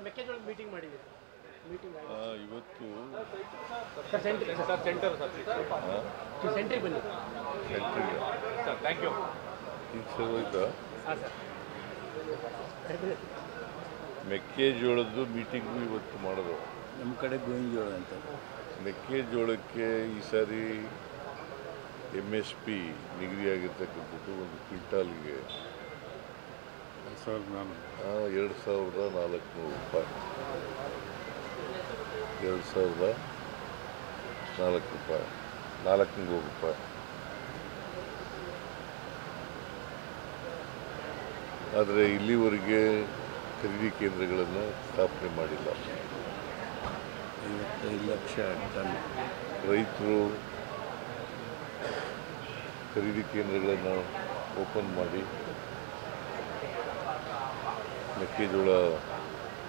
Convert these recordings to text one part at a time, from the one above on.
Sir ಮೆಕ್ಕೆಜೋಳದ meeting ಮಾಡಿದ್ದೀವಿ. Meeting ಇವತ್ತು ಸರ್ ಸೆಂಟ್ರಿಗೆ ಬನ್ನಿ. ಸೆಂಟ್ರಿಗೆ ಸರ್ ಥ್ಯಾಂಕ್ ಯು. ಈಗ ಸರ್ ಹೋಯ್ತಾ? ಹಾಂ ಸರ್. ಮೆಕ್ಕೆಜೋಳದ್ದು ಮೀಟಿಂಗು ಇವತ್ತು ಮಾಡೋದು. ನಮ್ಮ ಕಡೆ ಗೋವಿನ ಅಂತ. ಮೆಕ್ಕೆಜೋಳಕ್ಕೆ ಈ ಸಾರಿ MSP ನಿಗದಿಯಾಗಿರ್ತಕ್ಕಂಥದ್ದು ಒಂದು ಕ್ವಿಂಟಾಲ್ಗೆ 2,400 ರೂಪಾಯಿ. 2,004 ರೂಪಾಯಿ, 400 ರೂಪಾಯಿ. ಆದರೆ ಇಲ್ಲಿವರೆಗೆ ಖರೀದಿ ಕೇಂದ್ರಗಳನ್ನು ಸ್ಥಾಪನೆ ಮಾಡಿಲ್ಲ. 55 ಲಕ್ಷ ಟನ್. ರೈತರು ಖರೀದಿ ಕೇಂದ್ರಗಳನ್ನು ಓಪನ್ ಮಾಡಿ ಮೆಕ್ಕೆಜೋಳ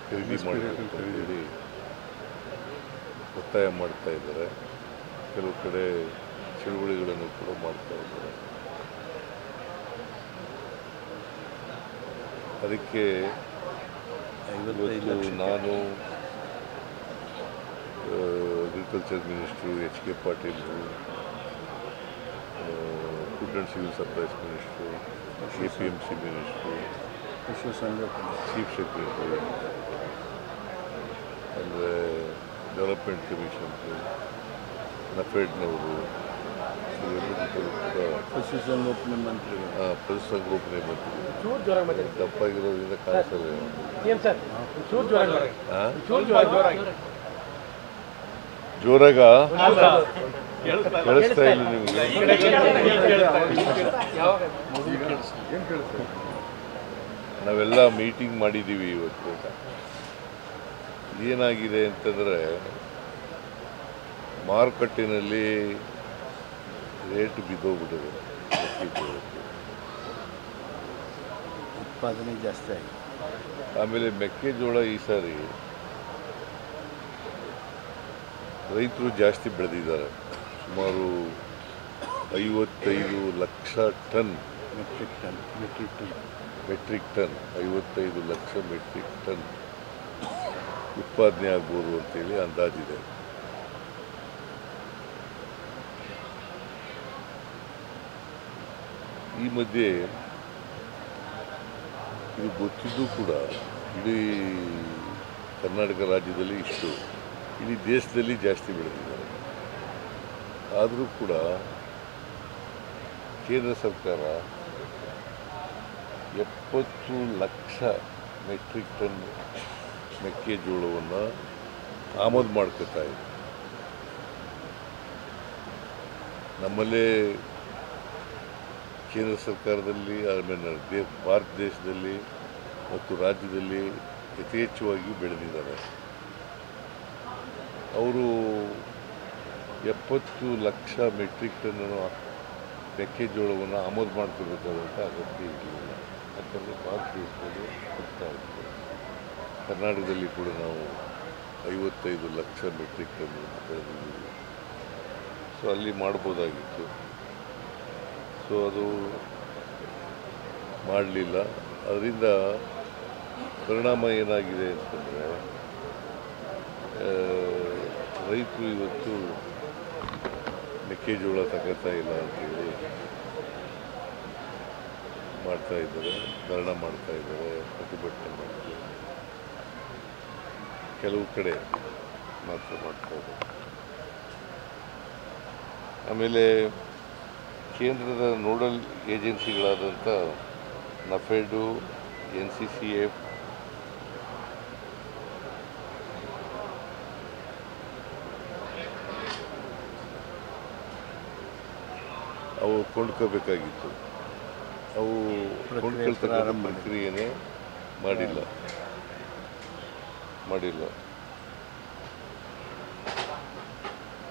ಖರೀದಿ ಮಾಡಬೇಕು ಅಂತೇಳಿ ಒತ್ತಾಯ ಮಾಡ್ತಾ ಇದ್ದಾರೆ. ಕೆಲವು ಕಡೆ ಚಳುವಳಿಗಳನ್ನು ಕೂಡ ಮಾಡ್ತಾ ಇದ್ದಾರೆ. ಅದಕ್ಕೆ ಇವತ್ತು ನಾನು ಅಗ್ರಿಕಲ್ಚರ್ ಮಿನಿಸ್ಟ್ರು HK ಪಾಟೀಲ್ರು, food and civil supplies minister, APMC minister, chief secretary, ಅಂದರೆ ಡೆವಲಪ್ಮೆಂಟ್ ಕಮಿಷನ್ರು, ನಫೆಡ್ನವರು, ಇವೆಲ್ಲರೂ ಕೂಡ ಪಶುಸಂಗೋಪನೆ ಮಂತ್ರಿಗಳು. ಪಶುಸಂಗೋಪನೆ ಮಂತ್ರಿ ಜೋರಾಗಿ ದಪ್ಪಾಗಿರೋದ್ರಿಂದ ಕಾಣಿಸಲ್ಲ. ಏನು ಸರ್ ಜೋರಾಗ ಕೇಳಿಸ್ತಾ ಇಲ್ಲ ನಿಮಗೆ? ನಾವೆಲ್ಲ ಮೀಟಿಂಗ್ ಮಾಡಿದ್ದೀವಿ ಇವತ್ತು. ಏನಾಗಿದೆ ಅಂತಂದರೆ ಮಾರುಕಟ್ಟೆಯಲ್ಲಿ ರೇಟ್ ಬಿದ್ದೋಗ್ಬಿಟ್ಟಿದೆ. ಉತ್ಪಾದನೆ ಜಾಸ್ತಿ ಆಗಿದೆ. ಆಮೇಲೆ ಮೆಕ್ಕೆಜೋಳ ಈ ಸಾರಿ ರೈತರು ಜಾಸ್ತಿ ಬೆಳೆದಿದ್ದಾರೆ. ಸುಮಾರು 55 lakh ton metric ton 55 lakh metric ton ಉತ್ಪಾದನೆ ಆಗ್ಬೋದು ಅಂತೇಳಿ ಅಂದಾಜಿದೆ. ಈ ಮಧ್ಯೆ ಇದು ಗೊತ್ತಿದ್ದು ಕೂಡ ಇಡೀ ಕರ್ನಾಟಕ ರಾಜ್ಯದಲ್ಲಿ ಇಷ್ಟು, ಇಡೀ ದೇಶದಲ್ಲಿ ಜಾಸ್ತಿ ಬೆಳೆದಿದ್ದಾರೆ. ಆದರೂ ಕೂಡ ಕೇಂದ್ರ ಸರ್ಕಾರ 70 ಲಕ್ಷ ಮೆಟ್ರಿಕ್ ಟನ್ ಮೆಕ್ಕೆಜೋಳವನ್ನು ಆಮದು ಮಾಡ್ಕೊತಾ ಇದೆ. ನಮ್ಮಲ್ಲೇ ಕೇಂದ್ರ ಸರ್ಕಾರದಲ್ಲಿ ಆಮೇಲೆ ಭಾರತ ದೇಶದಲ್ಲಿ ಮತ್ತು ರಾಜ್ಯದಲ್ಲಿ ಯಥೇಚ್ಛವಾಗಿ ಬೆಳೆದಿದ್ದಾರೆ. ಅವರು 70 ಲಕ್ಷ ಮೆಟ್ರಿಕ್ ಟನ್ ಮೆಕ್ಕೆಜೋಳವನ್ನು ಆಮದು ಮಾಡ್ಕೋಬೇಕಾದಂಥ ಅಗತ್ಯ ಇರಲಿಲ್ಲ. ಯಾಕಂದರೆ ಭಾರತ ದೇಶದಲ್ಲಿ ಹೋಗ್ತಾ ಇತ್ತು. ಕರ್ನಾಟಕದಲ್ಲಿ ಕೂಡ ನಾವು 55 ಲಕ್ಷ ಮೆಟ್ರಿಕ್ ಟನ್ ಬೆಳೆದಿದ್ದೀವಿ. ಸೊ ಅಲ್ಲಿ ಮಾಡ್ಬೋದಾಗಿತ್ತು. ಸೊ ಅದು ಮಾಡಲಿಲ್ಲ. ಅದರಿಂದ ಪರಿಣಾಮ ಏನಾಗಿದೆ ಅಂತಂದರೆ ರೈತರು ಇವತ್ತು ಮೆಕ್ಕೆಜೋಳ ತಗೋತಾ ಇಲ್ಲ ಅಂತೇಳಿ ಮಾಡ್ತಾ ಇದ್ದಾರೆ, ಧರಣ ಮಾಡ್ತಾ ಇದ್ದಾರೆ, ಪ್ರತಿಭಟನೆ ಮಾಡ್ತಾರೆ. ಕೆಲವು ಕಡೆ ಮಾತ್ರ ಮಾಡ್ತಾ ಇದ್ದಾರೆ. ಆಮೇಲೆ ಕೇಂದ್ರದ ನೋಡಲ್ ಏಜೆನ್ಸಿಗಳಾದಂಥ ನಫೆಡು, NCCF, ಅವು ಕೊಂಡ್ಕೋಬೇಕಾಗಿತ್ತು. ಅವು ಕೊಂಡ್ಕೊಳ್ತಕ್ಕಂಥ ಪ್ರಕ್ರಿಯೆನೇ ಮಾಡಿಲ್ಲ.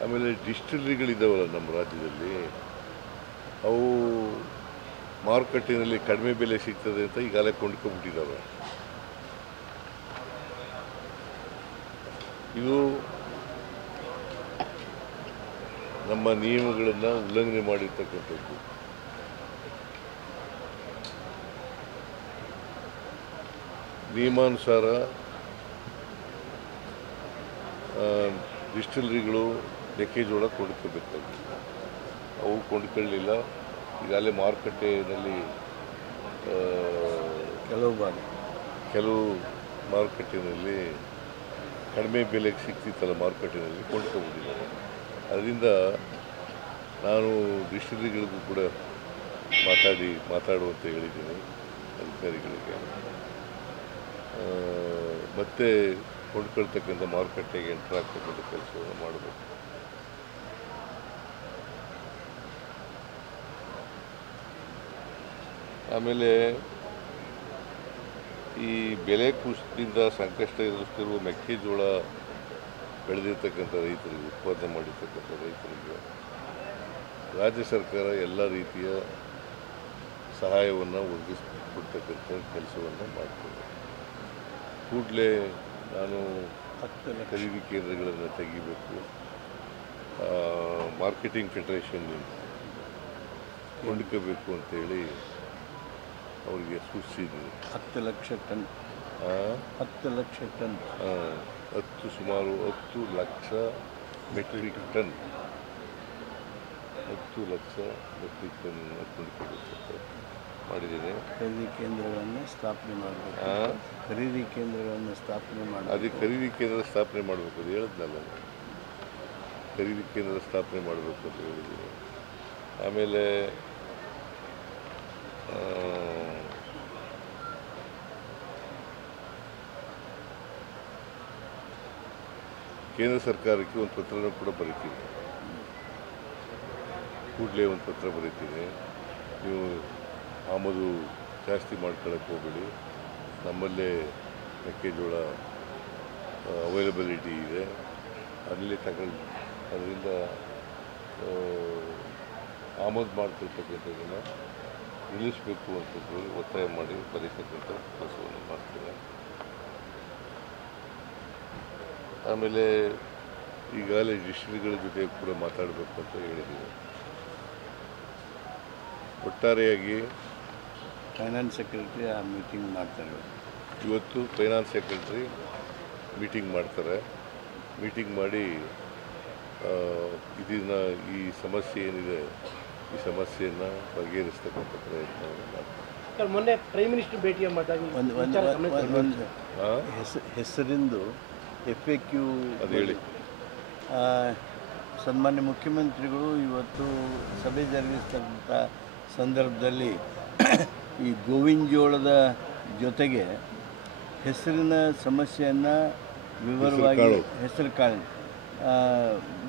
ಆಮೇಲೆ ಡಿಸ್ಟಿಲರಿಗಳಿದ್ದಾವಲ್ಲ ನಮ್ಮ ರಾಜ್ಯದಲ್ಲಿ, ಅವು ಮಾರುಕಟ್ಟೆಯಲ್ಲಿ ಕಡಿಮೆ ಬೆಲೆ ಸಿಗ್ತದೆ ಅಂತ ಈಗಾಗಲೇ ಕೊಂಡ್ಕೊಂಡ್ಬಿಟ್ಟಿದ್ದಾವೆ. ಇದು ನಮ್ಮ ನಿಯಮಗಳನ್ನು ಉಲ್ಲಂಘನೆ ಮಾಡಿರ್ತಕ್ಕಂಥದ್ದು. ನಿಯಮಾನುಸಾರ ಡಿಸ್ಟಿಲರಿಗಳು ಮೆಕ್ಕೆಜೋಳ ಕೊಂಡ್ಕೋಬೇಕಾಗಿತ್ತು. ಅವು ಕೊಂಡ್ಕೊಳ್ಳಲಿಲ್ಲ. ಈಗಾಗಲೇ ಮಾರುಕಟ್ಟೆಯಲ್ಲಿ ಕೆಲವು ಮಾರುಕಟ್ಟೆಯಲ್ಲಿ ಕಡಿಮೆ ಬೆಲೆಗೆ ಸಿಗ್ತಿತ್ತಲ್ಲ, ಮಾರುಕಟ್ಟೆಯಲ್ಲಿ ಕೊಂಡ್ಕೊಂಡ್ಬಿಟ್ಟಿದ್ದಾರೆ. ಅದರಿಂದ ನಾನು ಡಿಸ್ಟಿಲರಿಗಳಿಗೂ ಕೂಡ ಮಾತಾಡುವಂತ ಹೇಳಿದ್ದೀನಿ ಅಧಿಕಾರಿಗಳಿಗೆ. ಮತ್ತೆ ಕೊಂಡ್ಕೊಳ್ತಕ್ಕಂಥ ಮಾರುಕಟ್ಟೆಗೆ ಎಂಟರ್ ಆಗ್ತಕ್ಕಂಥ ಕೆಲಸವನ್ನು ಮಾಡಬೇಕು. ಆಮೇಲೆ ಈ ಬೆಲೆ ಕುಸಿತದಿಂದ ಸಂಕಷ್ಟ ಎದುರಿಸ್ತಿರುವ ಮೆಕ್ಕೆಜೋಳ ಬೆಳೆದಿರ್ತಕ್ಕಂಥ ರೈತರಿಗೆ, ಉತ್ಪಾದನೆ ಮಾಡಿರ್ತಕ್ಕಂಥ ರೈತರಿಗೆ ರಾಜ್ಯ ಸರ್ಕಾರ ಎಲ್ಲ ರೀತಿಯ ಸಹಾಯವನ್ನು ಒದಗಿಸಿಕೊಡ್ತಕ್ಕಂಥ ಕೆಲಸವನ್ನು ಮಾಡ್ತದೆ. ಕೂಡಲೇ ನಾನು ಖರೀದಿ ಕೇಂದ್ರಗಳನ್ನು ತೆಗಿಬೇಕು, ಮಾರ್ಕೆಟಿಂಗ್ ಫೆಡರೇಷನ್ ಕೊಂಡ್ಕೋಬೇಕು ಅಂತೇಳಿ ಅವರಿಗೆ ಸೂಚಿಸಿದ್ದೀನಿ. 10 ಲಕ್ಷ ಟನ್ 10 ಲಕ್ಷ ಟನ್ ಸುಮಾರು 10 lakh metric ton 10 lakh metric ton ಕೊಂಡ್ಕೋಬೇಕು ಮಾಡಿದ್ದೀನಿ. ಖರೀದಿ ಕೇಂದ್ರಗಳನ್ನು ಸ್ಥಾಪನೆ ಮಾಡಬೇಕು. ಖರೀದಿ ಕೇಂದ್ರಗಳನ್ನು ಸ್ಥಾಪನೆ ಮಾಡಿ ಅದೇ ಖರೀದಿ ಕೇಂದ್ರ ಸ್ಥಾಪನೆ ಮಾಡಬೇಕು ಅದು ಹೇಳಿದ್ನಲ್ಲ, ಖರೀದಿ ಕೇಂದ್ರ ಸ್ಥಾಪನೆ ಮಾಡಬೇಕು ಅಂತ ಹೇಳಿದ್ದೀನಿ. ಆಮೇಲೆ ಕೇಂದ್ರ ಸರ್ಕಾರಕ್ಕೆ ಒಂದು ಪತ್ರನೂ ಕೂಡ ಬರೀತೀನಿ. ಕೂಡಲೇ ಒಂದು ಪತ್ರ ಬರೀತೀನಿ, ನೀವು ಆಮದು ಜಾಸ್ತಿ ಮಾಡ್ಕೊಳ್ಳೋಕ್ಕೆ ಹೋಗಬೇಡಿ, ನಮ್ಮಲ್ಲೇ ಮೆಕ್ಕೆಜೋಳ ಅವೈಲಬಿಲಿಟಿ ಇದೆ, ಅಲ್ಲೇ ತಗೊಳ್ಳಿ, ಅದರಿಂದ ಆಮದು ಮಾಡ್ಕೊಳ್ತಕ್ಕಂಥದ್ದನ್ನು ನಿಲ್ಲಿಸಬೇಕು ಅಂತ ಒತ್ತಾಯ ಮಾಡಿ ಬರೀತಕ್ಕಂಥ ಕೆಲಸವನ್ನು ಮಾಡ್ತೇನೆ. ಆಮೇಲೆ ಈಗಾಗಲೇ ಡಿಸ್ಟ್ರಿಕ್ಟ್ಗಳ ಜೊತೆ ಕೂಡ ಮಾತಾಡಬೇಕು ಅಂತ ಹೇಳಿದ್ದೀವಿ. ಒಟ್ಟಾರೆಯಾಗಿ ಫೈನಾನ್ಸ್ ಸೆಕ್ರೆಟರಿ ಆ ಮೀಟಿಂಗ್ ಮಾಡ್ತಾರೆ. ಇವತ್ತು ಫೈನಾನ್ಸ್ ಸೆಕ್ರೆಟರಿ ಮೀಟಿಂಗ್ ಮಾಡ್ತಾರೆ. ಮೀಟಿಂಗ್ ಮಾಡಿ ಇದನ್ನು ಈ ಸಮಸ್ಯೆ ಏನಿದೆ ಈ ಸಮಸ್ಯೆಯನ್ನು ಬಗೆಹರಿಸ್ತಕ್ಕಂಥ ಪ್ರಯತ್ನವನ್ನು ಮಾಡ್ತಾರೆ. ಮೊನ್ನೆ ಪ್ರೈಮ್ ಮಿನಿಸ್ಟರ್ ಭೇಟಿಯ ಹೆಸರಿಂದು FAQ ಅದು ಹೇಳಿ. ಸನ್ಮಾನ್ಯ ಮುಖ್ಯಮಂತ್ರಿಗಳು ಇವತ್ತು ಸಭೆ ಜರುಗಿಸ್ತಕ್ಕಂಥ ಸಂದರ್ಭದಲ್ಲಿ ಈ ಗೋವಿನ ಜೋಳದ ಜೊತೆಗೆ ಹೆಸರಿನ ಸಮಸ್ಯೆಯನ್ನು ವಿವರವಾಗಿ ಹೆಸರು ಕಾಳು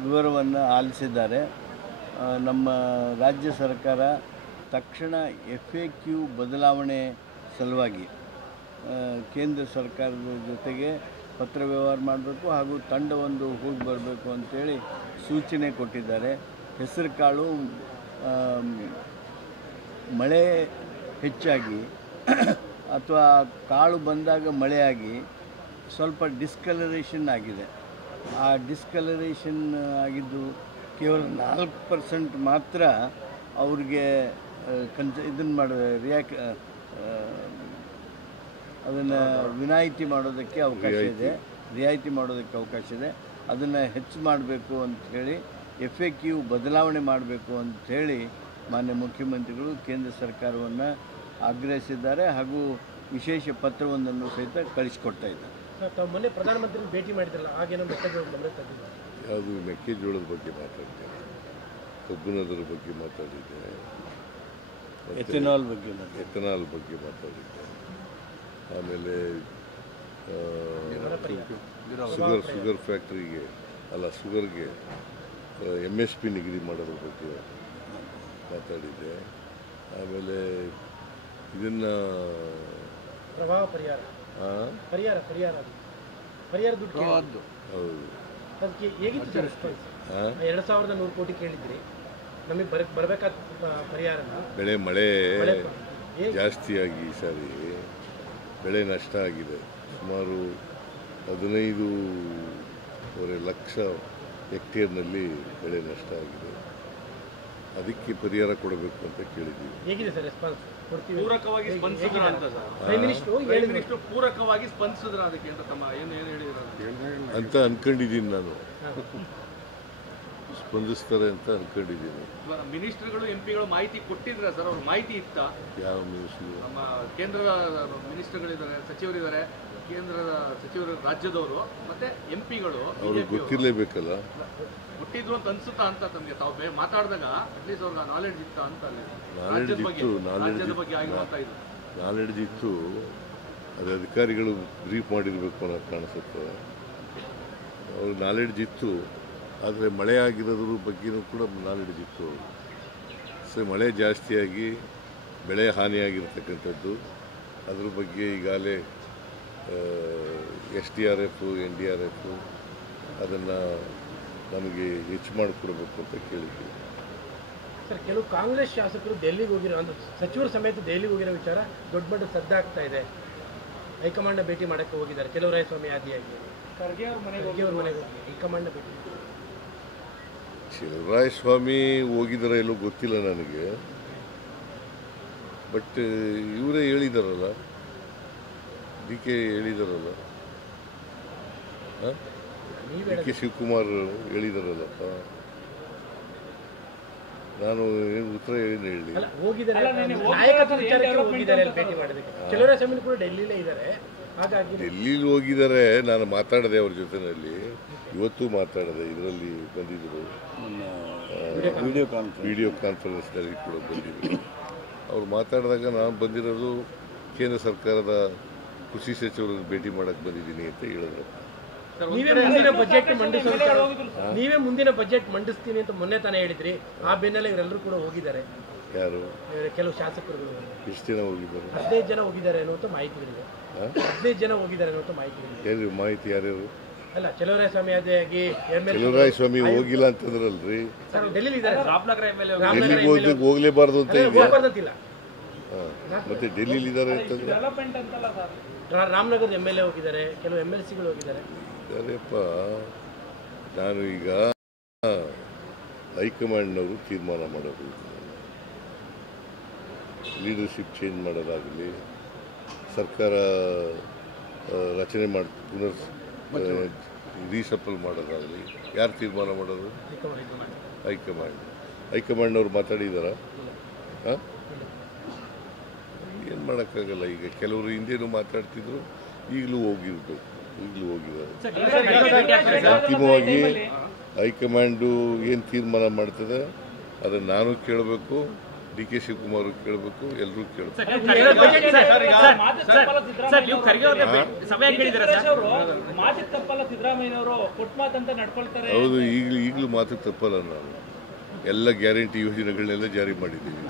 ವಿವರವನ್ನು ಆಲಿಸಿದ್ದಾರೆ. ನಮ್ಮ ರಾಜ್ಯ ಸರ್ಕಾರ ತಕ್ಷಣ FAQ ಬದಲಾವಣೆ ಸಲುವಾಗಿ ಕೇಂದ್ರ ಸರ್ಕಾರದ ಜೊತೆಗೆ ಪತ್ರ ವ್ಯವಹಾರ ಮಾಡಬೇಕು ಹಾಗೂ ತಂಡವೊಂದು ಹೋಗಿ ಬರಬೇಕು ಅಂತೇಳಿ ಸೂಚನೆ ಕೊಟ್ಟಿದ್ದಾರೆ. ಹೆಸರು ಕಾಳು ಮಳೆ ಹೆಚ್ಚಾಗಿ ಅಥವಾ ಕಾಳು ಬಂದಾಗ ಮಳೆಯಾಗಿ ಸ್ವಲ್ಪ ಡಿಸ್ಕಲರೇಷನ್ ಆಗಿದೆ. ಆ ಡಿಸ್ಕಲರೇಷನ್ ಆಗಿದ್ದು ಕೇವಲ 4% ಮಾತ್ರ ಅವ್ರಿಗೆ ಇದನ್ನು ಅದನ್ನು ವಿನಾಯಿತಿ ಮಾಡೋದಕ್ಕೆ ಅವಕಾಶ ಇದೆ, ರಿಯಾಯಿತಿ ಮಾಡೋದಕ್ಕೆ ಅವಕಾಶ ಇದೆ. ಅದನ್ನು ಹೆಚ್ಚು ಮಾಡಬೇಕು ಅಂಥೇಳಿ FAQ ಬದಲಾವಣೆ ಮಾಡಬೇಕು ಅಂಥೇಳಿ ಮಾನ್ಯ ಮುಖ್ಯಮಂತ್ರಿಗಳು ಕೇಂದ್ರ ಸರ್ಕಾರವನ್ನು ಆಗ್ರಹಿಸಿದ್ದಾರೆ ಹಾಗೂ ವಿಶೇಷ ಪತ್ರವೊಂದನ್ನು ಸಹಿತ ಕಳಿಸಿಕೊಡ್ತಾ ಇದ್ದಾರೆ. ಮೊನ್ನೆ ಪ್ರಧಾನಮಂತ್ರಿ ಭೇಟಿ ಮಾಡಿದ್ರಲ್ಲ, ಹಾಗೇನೋ ಯಾವುದು ಮೆಕ್ಕೆಜೋಳದ ಬಗ್ಗೆ ಮಾತಾಡ್ತೇನೆ, ಕಬ್ಬಿನದರ ಬಗ್ಗೆ ಮಾತಾಡಿದ್ದೆ, ಎಥೆನಾಲ್ ಬಗ್ಗೆ ಮಾತಾಡಿದ್ದೆ. ಆಮೇಲೆ ಶುಗರ್ ಫ್ಯಾಕ್ಟ್ರಿಗೆ ಶುಗರ್ಗೆ MSP ನಿಗದಿ ಮಾಡೋದ್ರ ಬಗ್ಗೆ ಮಾತಾಡಿದ್ದೆ. ಆಮೇಲೆ ಇದನ್ನು ಪ್ರವಾಹ ಪರಿಹಾರ ದುಡ್ಡು ಹೌದು ಅದಕ್ಕೆ ಹೇಗಿತ್ತು ಸರ್ ರೆಸ್ಪಾನ್ಸ್? 2100 ಕೋಟಿ ಕೇಳಿದ್ರಿ, ನಮಗೆ ಬರಬೇಕಾದ ಪರಿಹಾರ ಮಳೆ ಜಾಸ್ತಿಯಾಗಿ ಈ ಸಾರಿ ಬೆಳೆ ನಷ್ಟ ಆಗಿದೆ. ಸುಮಾರು 15.5 ಲಕ್ಷ ಹೆಕ್ಟೇರ್ನಲ್ಲಿ ಬೆಳೆ ನಷ್ಟ ಆಗಿದೆ. ಅದಕ್ಕೆ ಪರಿಹಾರ ಕೊಡಬೇಕು ಅಂತ ಕೇಳಿದ್ದೀವಿ. ಹೇಗಿದೆ ಸರ್ ರೆಸ್ಪಾನ್ಸ್? ಪೂರಕವಾಗಿ ಸ್ಪಂದಿಸಿದ್ರ ಅಂತ ಸರ್ ಪ್ರೈಮ್ ಮಿನಿಸ್ಟರ್ ಪೂರಕವಾಗಿ ಸ್ಪಂದಿಸಿದ್ರ ಅದಕ್ಕೆ ಅಂತ ತಮ್ಮ ಏನು ಹೇಳಿದ್ರು ಅಂತ ಅನ್ಕೊಂಡಿದ್ದೀನಿ. ನಾನು ಸ್ಪಂದಿಸ್ತಾರೆ ಅಂತ ಅನ್ಕೊಂಡಿದ್ದೀನಿ. ಮಿನಿಸ್ಟರ್ಗಳು ಎಂಪಿಗಳು ಮಾಹಿತಿ ಕೊಟ್ಟಿದ್ರ ಸರ್? ಅವ್ರ ಮಾಹಿತಿ ಇತ್ತ? ಯಾವ ಮಿನಿಸ್ಟ್ರು? ನಮ್ಮ ಕೇಂದ್ರದ ಮಿನಿಸ್ಟರ್ಗಳಿದ್ದಾರೆ, ಸಚಿವರಿದ್ದಾರೆ, ಕೇಂದ್ರದ ಸಚಿವರು, ರಾಜ್ಯದವರು ಮತ್ತೆ ಎಂಪಿಗಳು ಅವ್ರಿಗೆ ಗೊತ್ತಿರಲೇಬೇಕಲ್ಲ. ಕೊಟ್ಟಿದ್ರು ಅಂತ ಅನ್ಸುತ್ತಾ ಅಂತ ತಮಗೆ ತಾವು ಮಾತಾಡಿದಾಗ ಅಟ್ಲೀಸ್ಟ್ ಅವ್ರಿಗೆ ನಾಲೆಡ್ಜ್ ಇತ್ತ ಅಂತ ಅಲ್ಲಿ ರಾಜ್ಯದ ಬಗ್ಗೆ ಆಗಿರುವಂತ ಇದು ನಾಲೆಡ್ಜ್ ಇತ್ತು. ಅದು ಅಧಿಕಾರಿಗಳು ಬ್ರೀಫ್ ಮಾಡಿರಬೇಕು ಅನ್ನೋದು ಕಾಣಿಸುತ್ತೆ. ಅವ್ರಿಗೆ ನಾಲೆಡ್ಜ್ ಇತ್ತು, ಆದರೆ ಮಳೆ ಆಗಿರೋದ್ರ ಬಗ್ಗೆನೂ ಕೂಡ ನಾಲೆಡ್ಜ್ ಇತ್ತು. ಸೊ ಮಳೆ ಜಾಸ್ತಿಯಾಗಿ ಬೆಳೆ ಹಾನಿಯಾಗಿರ್ತಕ್ಕಂಥದ್ದು, ಅದ್ರ ಬಗ್ಗೆ ಈಗಾಗಲೇ SDRF NDRF ಅದನ್ನು ನಮಗೆ ಹೆಚ್ಚು ಮಾಡಿಕೊಡ್ಬೇಕು ಅಂತ ಕೇಳಿದ್ದೀವಿ. ಸರ್, ಕೆಲವು ಕಾಂಗ್ರೆಸ್ ಶಾಸಕರು ಡೆಲ್ಲಿಗೆ ಹೋಗಿರೋ ಅಂದ್ರೆ ಸಚಿವರು ಸಮೇತ ದೆಹಲಿಗೆ ಹೋಗಿರೋ ವಿಚಾರ ದೊಡ್ಡ ಮಟ್ಟದ ಸದ್ದಾಗ್ತಾ ಇದೆ. ಹೈಕಮಾಂಡ್ ಭೇಟಿ ಮಾಡೋಕ್ಕೆ ಹೋಗಿದ್ದಾರೆ ಚೆಲುವರಾಯಸ್ವಾಮಿ ಆದಿಯಾಗಿ. ಖರ್ಗೆ ಅವ್ರ ಮನೆಗೆ ಹೋಗಿ ಹೈಕಮಾಂಡ್ ಭೇಟಿ. ಚೆಲುವರಾಯಸ್ವಾಮಿ ಹೋಗಿದ್ದಾರೆ ಎಲ್ಲೋ ಗೊತ್ತಿಲ್ಲ ನನಗೆ, ಬಟ್ ಇವರೇ ಹೇಳಿದಾರಲ್ಲ, DK ಹೇಳಿದಾರಲ್ಲ, DK ಶಿವಕುಮಾರ್ ಹೇಳಿದಾರಲ್ಲಪ್ಪ. ನಾನು ಏನು ಉತ್ತರ ಹೇಳಿ ಹೋಗಿದ್ದಾರೆ ನಾಯಕತ್ವ ವಿಚಾರಕ್ಕೆ ಹೋಗಿದ್ದಾರೆ ಭೇಟಿ ಮಾಡೋದಕ್ಕೆ. ಚೆಲುವರಾಯಸ್ವಾಮಿ ಕೂಡ ಡೆಲ್ಲಿಲೇ ಇದ್ದಾರೆ. ಹಾಗಾಗಿ ಡೆಲ್ಲಿಲಿ ಹೋಗಿದ್ದಾರೆ. ನಾನು ಮಾತಾಡಿದೆ ಅವ್ರ ಜೊತೆಯಲ್ಲಿ, ಇವತ್ತು ಮಾತಾಡಿದೆ. ಇದರಲ್ಲಿ ಬಂದಿದ್ದರು, ವಿಡಿಯೋ ಕಾನ್ಫರೆನ್ಸ್ನಲ್ಲಿ ಕೂಡ ಬಂದಿದ್ದರು. ಅವ್ರು ಮಾತಾಡಿದಾಗ ನಾನು ಬಂದಿರೋದು ಕೇಂದ್ರ ಸರ್ಕಾರದ ಕೃಷಿ ಸಚಿವರನ್ನು ಭೇಟಿ ಮಾಡೋಕ್ಕೆ ಬಂದಿದ್ದೀನಿ ಅಂತ ಹೇಳಿದ್ರು. ನೀವೇ ಮುಂದಿನ ಬಜೆಟ್ ಮಂಡಿಸ್ತೀನಿ ಅಂತ ಮೊನ್ನೆ ತಾನೇ ಹೇಳಿದ್ರಿ. ಆ ಬೆನ್ನಲ್ಲೇ ಇವರೆಲ್ಲರೂ ಕೂಡ ಹೋಗಿದ್ದಾರೆ. ಯಾರು? ಕೆಲವು ಶಾಸಕರು. ಎಷ್ಟು ಜನ ಹೋಗಿದ್ದಾರೆ? 15 ಜನ ಹೋಗಿದ್ದಾರೆ ಅನ್ನುವಂಥ ಮಾಹಿತಿಗಳಿದೆ. 15 ಜನ ಹೋಗಿದ್ದಾರೆ ಅನ್ನುವಂಥ ಮಾಹಿತಿಗಳಿದೆ. ಮಾಹಿತಿ ಯಾರ್ಯಾರು? ಅಲ್ಲ, ಚೆಲುವರಾಯಸ್ವಾಮಿ ಆದಿಯಾಗಿ ಚೆಲುವರಾಯಸ್ವಾಮಿ ಹೋಗಿಲ್ಲ ಅಂತಂದ್ರಲ್ರಿ. ಡೆಲ್ಲಿ ಇದ್ದಾರೆ. ಹೋಗ್ಲೇಬಾರ್ದು ಅಂತ ಹೋಗ್ಬಾರ್ದಂತಿಲ್ಲ. ಮತ್ತೆ ಡೆಲ್ಲಿಲಿ ಇದ್ದಾರೆ ಅಂತಂದ್ರೆ ರಾಮನಗರದ MLA ಹೋಗಿದ್ದಾರೆ, ಕೆಲವು MLCಗಳು ಹೋಗಿದ್ದಾರೆ. ಅದೇಪ್ಪ, ನಾನು ಈಗ ಹೈಕಮಾಂಡ್ನವರು ತೀರ್ಮಾನ ಮಾಡೋದು, ಲೀಡರ್ಶಿಪ್ ಚೇಂಜ್ ಮಾಡೋದಾಗಲಿ, ಸರ್ಕಾರ ರಚನೆ ಮಾಡಿ ರೀಸಫಲ್ ಮಾಡೋದಾಗಲಿ ಯಾರು ತೀರ್ಮಾನ ಮಾಡೋದು? ಹೈಕಮಾಂಡ್ನವ್ರು ಮಾತಾಡಿದಾರಾ? ಹಾಂ, ಏನು ಮಾಡೋಕ್ಕಾಗಲ್ಲ. ಈಗ ಕೆಲವರು ಹಿಂದೇನು ಮಾತಾಡ್ತಿದ್ರು, ಈಗಲೂ ಹೋಗಿದ್ದಾರೆ. ಅಂತಿಮವಾಗಿ ಹೈಕಮಾಂಡು ಏನು ತೀರ್ಮಾನ ಮಾಡ್ತದೆ ಅದನ್ನು ನಾನು ಕೇಳಬೇಕು, DK ಶಿವಕುಮಾರ್ ಕೇಳಬೇಕು, ಎಲ್ಲರೂ ಕೇಳಬೇಕು. ಹೌದು, ಈಗಲೂ ಮಾತು ತಪ್ಪಲ್ಲ. ನಾನು ಎಲ್ಲ ಗ್ಯಾರಂಟಿ ಯೋಜನೆಗಳನ್ನೆಲ್ಲ ಜಾರಿ ಮಾಡಿದ್ದೀವಿ.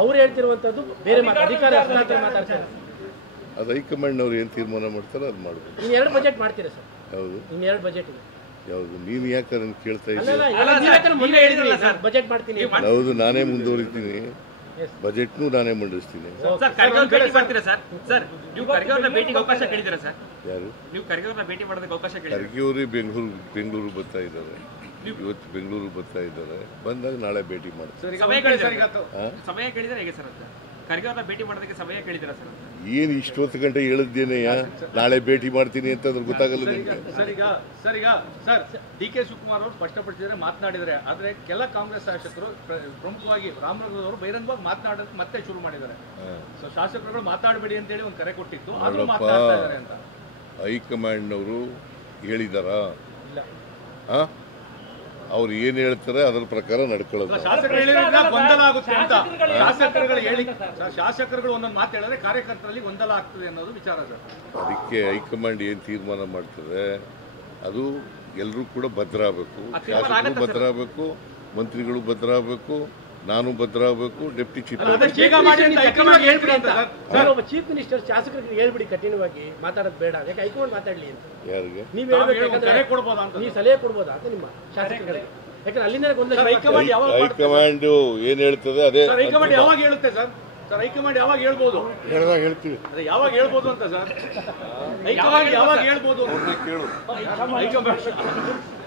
ಅವ್ರು ಹೇಳ್ತಿರುವಂತದ್ದು ಬೇರೆ ಅಧಿಕಾರ ಮಾತಾಡ್ತಾರೆ. ಅದು ಹೈಕಮಾಂಡ್ನವ್ರು ಏನು ತೀರ್ಮಾನ ಮಾಡ್ತಾರೆ ಅದು ಮಾಡಬೇಕು. ಇನ್ನು 2 ಬಜೆಟ್ ಮಾಡ್ತೀರಾ ಸರ್? ಹೌದು, ಇನ್ನು 2 ಬಜೆಟ್ ಇದೆ. ಯಾವುದು? ನೀನು ಯಾಕೆ ಅದನ್ನು ಕೇಳ್ತಾ ಇದ್ದೀವಿ? ಬಜೆಟ್ ಮಾಡ್ತೀನಿ. ಹೌದು, ನಾನೇ ಮುಂದುವರಿತೀನಿ. ಬಜೆಟ್ನು ನಾನೇ ಮಂಡಿಸ್ತೀನಿ. ಯಾರು? ಖರ್ಗೆ ಅವರು ಬೆಂಗಳೂರು ಬರ್ತಾ ಇದ್ದಾರೆ. ಇವತ್ತು ಬೆಂಗಳೂರು ಬರ್ತಾ ಇದ್ದಾರೆ. ಬಂದಾಗ ನಾಳೆ ಭೇಟಿ ಮಾಡ್ತಾರೆ. ಏನು ಇಷ್ಟೊತ್ತು ಗಂಟೆ ಹೇಳಿದ್ದೇನೆಯಾ ನಾಳೆ ಭೇಟಿ ಮಾಡ್ತೀನಿ ಅಂತ ಅದ್ರ ಗೊತ್ತಾಗಲ್ಲ ನಿಮಗೆ? ಸರ್, DK ಶಿವಕುಮಾರ್ ಅವರು ಸ್ಪಷ್ಟಪಡಿಸಿದರೆ ಮಾತನಾಡಿದರೆ, ಆದರೆ ಕೆಲ ಕಾಂಗ್ರೆಸ್ ಶಾಸಕರು ಪ್ರಮುಖವಾಗಿ ರಾಮನಗರದವರು ಬಹಿರಂಗವಾಗಿ ಮಾತನಾಡೋಕೆ ಮತ್ತೆ ಶುರು ಮಾಡಿದ್ದಾರೆ. ಸೊ ಶಾಸಕರುಗಳು ಮಾತಾಡಬೇಡಿ ಅಂತೇಳಿ ಒಂದು ಕರೆ ಕೊಟ್ಟಿತ್ತು, ಆದರೂ ಮಾತನಾಡ್ತಾ ಇದ್ದಾರೆ ಅಂತ ಹೈಕಮಾಂಡ್ನವರು ಹೇಳಿದಾರಾ? ಅವ್ರು ಏನು ಹೇಳ್ತಾರೆ ಅದರ ಪ್ರಕಾರ ನಡ್ಕೊಳ್ಳೋದು. ಶಾಸಕರುಗಳು ಒಂದೊಂದು ಮಾತು ಹೇಳಿದ್ರೆ ಕಾರ್ಯಕರ್ತರಲ್ಲಿ ಗೊಂದಲ ಆಗ್ತದೆ ಅನ್ನೋದು ವಿಚಾರ ಸರ್. ಅದಕ್ಕೆ ಹೈಕಮಾಂಡ್ ಏನು ತೀರ್ಮಾನ ಮಾಡ್ತದೆ ಅದು ಎಲ್ಲರೂ ಕೂಡ ಭದ್ರಾಗಬೇಕು. ಶಾಸಕರು ಭದ್ರಾಗಬೇಕು, ಮಂತ್ರಿಗಳು ಭದ್ರಾಗಬೇಕು, ನಾನು ಭದ್ರಾಗಬೇಕು, ಡೆಪ್ಟಿ ಚೀಫ್ ಚೀಫ್ ಮಿನಿಸ್ಟರ್ ಶಾಸಕರಿಗೆ ಹೇಳ್ಬಿಡಿ ಕಠಿಣವಾಗಿ ಮಾತಾಡೋದು ಬೇಡ, ಯಾಕೆ ಹೈಕಮಾಂಡ್ ಮಾತಾಡ್ಲಿ ಅಂತ. ಯಾರಿಗೆ ನೀವು ಸಲಹೆ ಕೊಡ್ಬೋದಾ ಅಂತ ನಿಮ್ಮ ಶಾಸಕರಿಗೆ? ಯಾಕಂದ್ರೆ ಅಲ್ಲಿಂದ ಹೈಕಮಾಂಡ್ ಏನ್ ಹೇಳ್ತದೆ ಅದೇ. ಹೈಕಮಾಂಡ್ ಯಾವಾಗ ಹೇಳುತ್ತೆ ಸರ್? ಸರ್ ಹೈಕಮಾಂಡ್ ಯಾವಾಗ ಹೇಳ್ಬೋದು? ಹೇಳಿದಾಗ ಹೇಳ್ತೀವಿ. ಅದೇ ಯಾವಾಗ ಹೇಳ್ಬೋದು ಅಂತ ಸರ್? ಹೈಕಮಾಂಡ್ ಯಾವಾಗ ಹೇಳ್ಬೋದು? ಕೇಳು. ಹೈಕಮಾಂಡ್